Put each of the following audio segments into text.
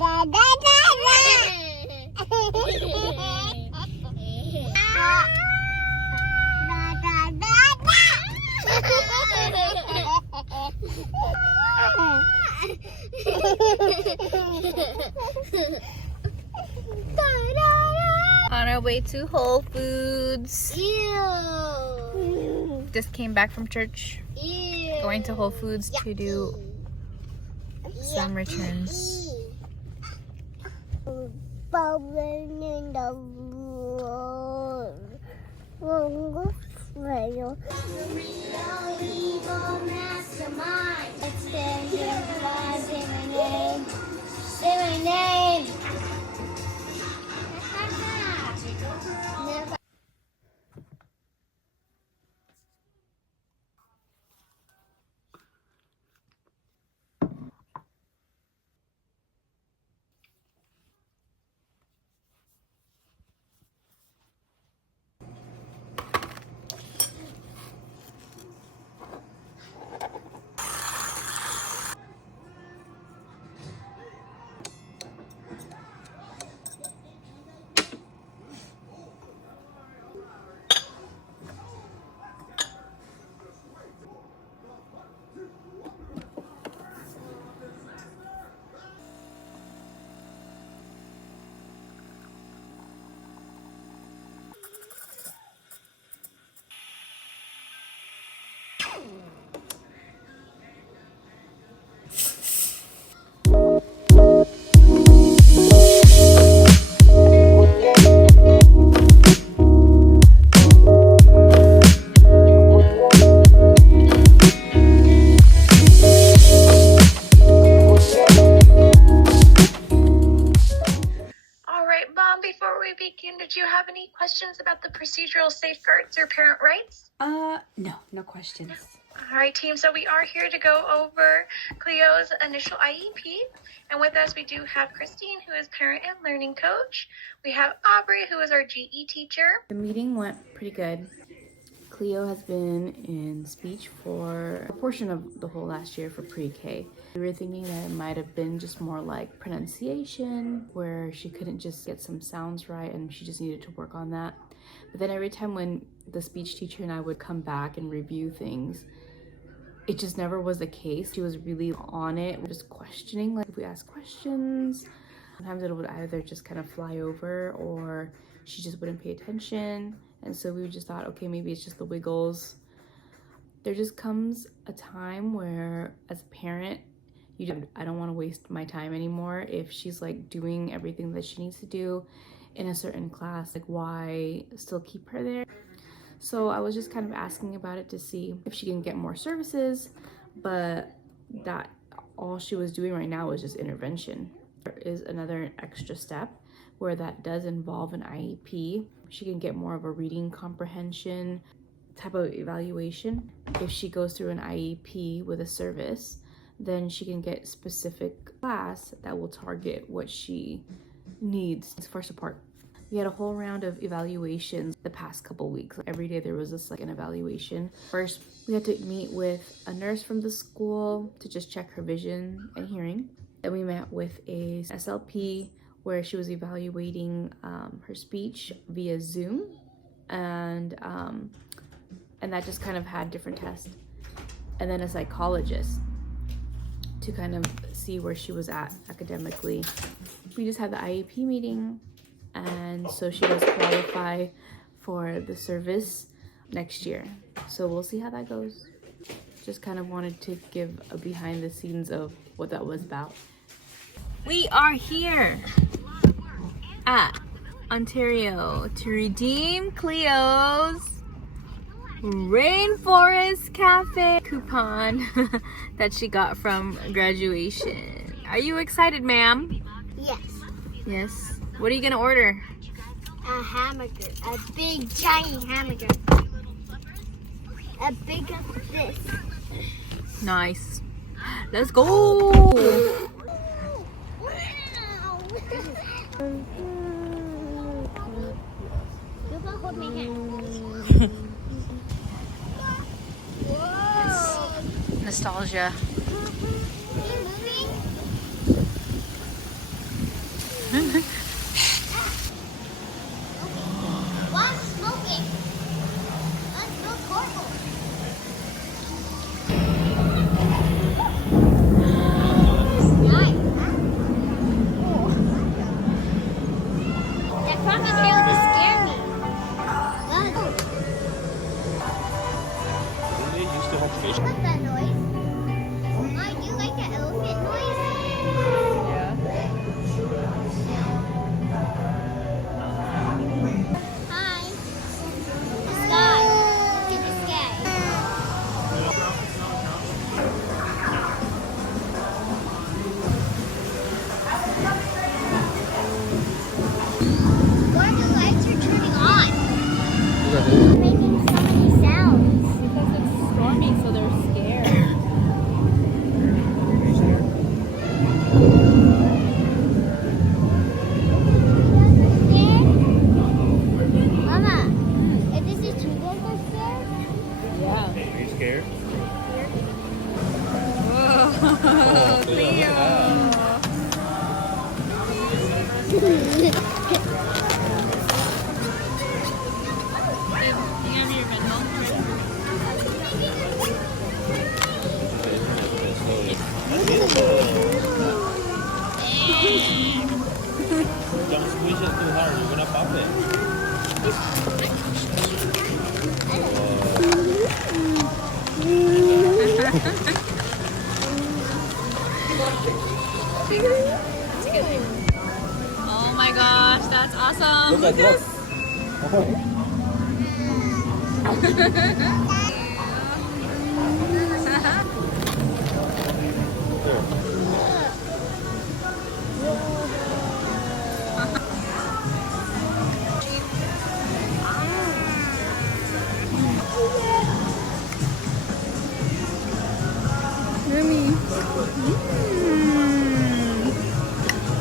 On our way to Whole Foods. Ew. Just came back from church. Ew. Going to Whole Foods to do some returns. Bubbling in the road. Evil mastermind. Let's stand in flag, say my name. Say my name. Before we begin, did you have any questions about the procedural safeguards or parent rights? No questions. All right, team. So we are here to go over Clio's initial IEP. And with us, we do have Christine, who is parent and learning coach. We have Aubrey, who is our GE teacher. The meeting went pretty good. Clio has been in speech for a portion of the whole last year for pre-K. We were thinking that it might have been just more like pronunciation, where she couldn't just get some sounds right and she just needed to work on that. But then every time when the speech teacher and I would come back and review things, it just never was the case. She was really on it. We're just questioning, like if we ask questions, sometimes it would either just kind of fly over or she just wouldn't pay attention. And so we just thought, okay, maybe it's just the wiggles. There just comes a time where as a parent, I don't want to waste my time anymore. If she's like doing everything that she needs to do in a certain class, like why still keep her there? So I was just kind of asking about it to see if she can get more services, but that all she was doing right now was just intervention. There is another extra step where that does involve an IEP. She can get more of a reading comprehension type of evaluation. If she goes through an IEP with a service, then she can get specific class that will target what she needs for support. We had a whole round of evaluations the past couple weeks. Every day there was just like an evaluation. First, we had to meet with a nurse from the school to just check her vision and hearing. Then we met with a SLP where she was evaluating her speech via Zoom, and that just kind of had different tests. And then a psychologist to kind of see where she was at academically. We just had the IEP meeting, and so she does qualify for the service next year. So we'll see how that goes. Just kind of wanted to give a behind the scenes of what that was about. We are here at Ontario to redeem Clio's Rainforest Cafe coupon that she got from graduation. Are you excited, ma'am? Yes. Yes. What are you gonna order? A hamburger. A big giant hamburger. A big of this. Nice. Let's go. Hold my hand. Nostalgia. Don't squeeze it too hard, you're gonna pop it. Oh my gosh, that's awesome. Look at this.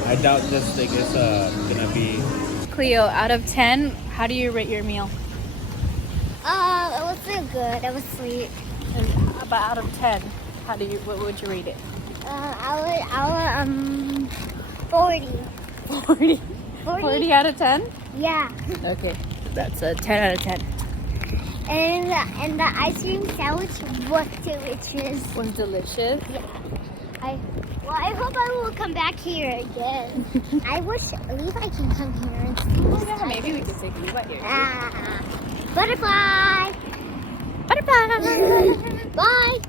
I doubt this thing is gonna be. Cleo, out of 10, how do you rate your meal? It was so good. It was sweet. But out of 10, what would you rate it? I would 40. 40. 40? 40 out of 10? Yeah. Okay, that's a 10 out of 10. And the ice cream sandwich was delicious. Was delicious. I hope I will come back here again. I wish Levi can come here and see this. Yeah, maybe we could take Levi here. Butterfly. Butterfly! Bye.